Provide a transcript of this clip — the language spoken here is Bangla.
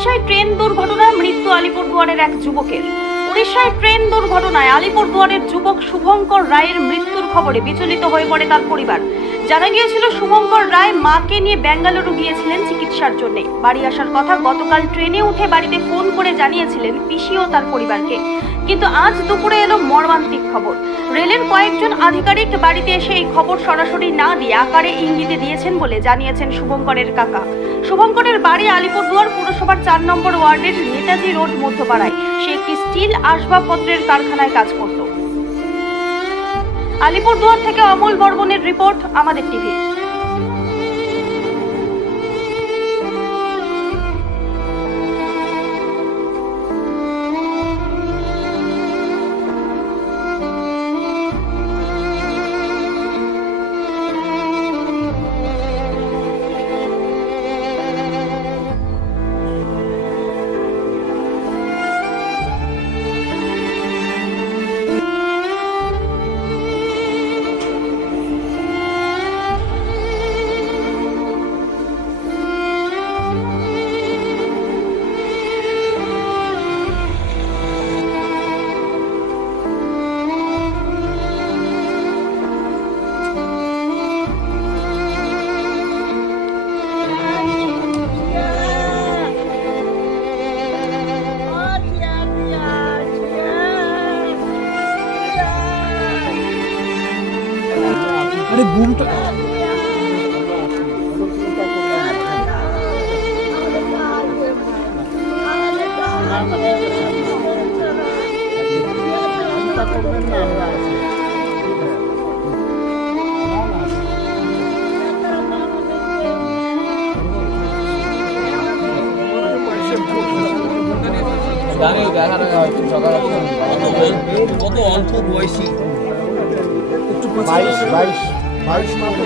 উড়িষ্যায় ট্রেন দুর্ঘটনায় মৃত্যু আলিপুরদুয়ারের এক যুবকের। উড়িষ্যায় ট্রেন দুর্ঘটনায় আলিপুরদুয়ারের যুবক শুভঙ্কর রায়ের মৃত্যুর খবরে বিচলিত হয়ে পড়ে তার পরিবার। জানা গিয়েছিল শুভঙ্কর রায় মাকে নিয়ে বেঙ্গালুরু গিয়েছিলেন চিকিৎসার জন্য। বাড়ি আসার কথা গতকাল ট্রেনে উঠে বাড়িতে ফোন করে জানিয়েছিলেন পিসি ও তার পরিবারকে, কিন্তু আজ দুপুরে এলো মর্মান্তিক খবর। রেলের কয়েকজন আধিকারিক বাড়িতে এসে এই খবর সরাসরি না দিয়ে আকারে ইঙ্গিতে দিয়েছেন বলে জানিয়েছেন শুভঙ্করের কাকা। শুভঙ্করের বাড়ি আলিপুরদুয়ার পুরসভার 4 নম্বর ওয়ার্ডের নেতাজি রোড মধ্যপাড়ায়। সে একটি স্টিল আসবাবপত্রের কারখানায় কাজ করত। আলিপুরদুয়ার থেকে অমল বর্মনের রিপোর্ট, আমাদের টিভি। अरे बूम तो কত অল্প বয়সী 22 মাত্র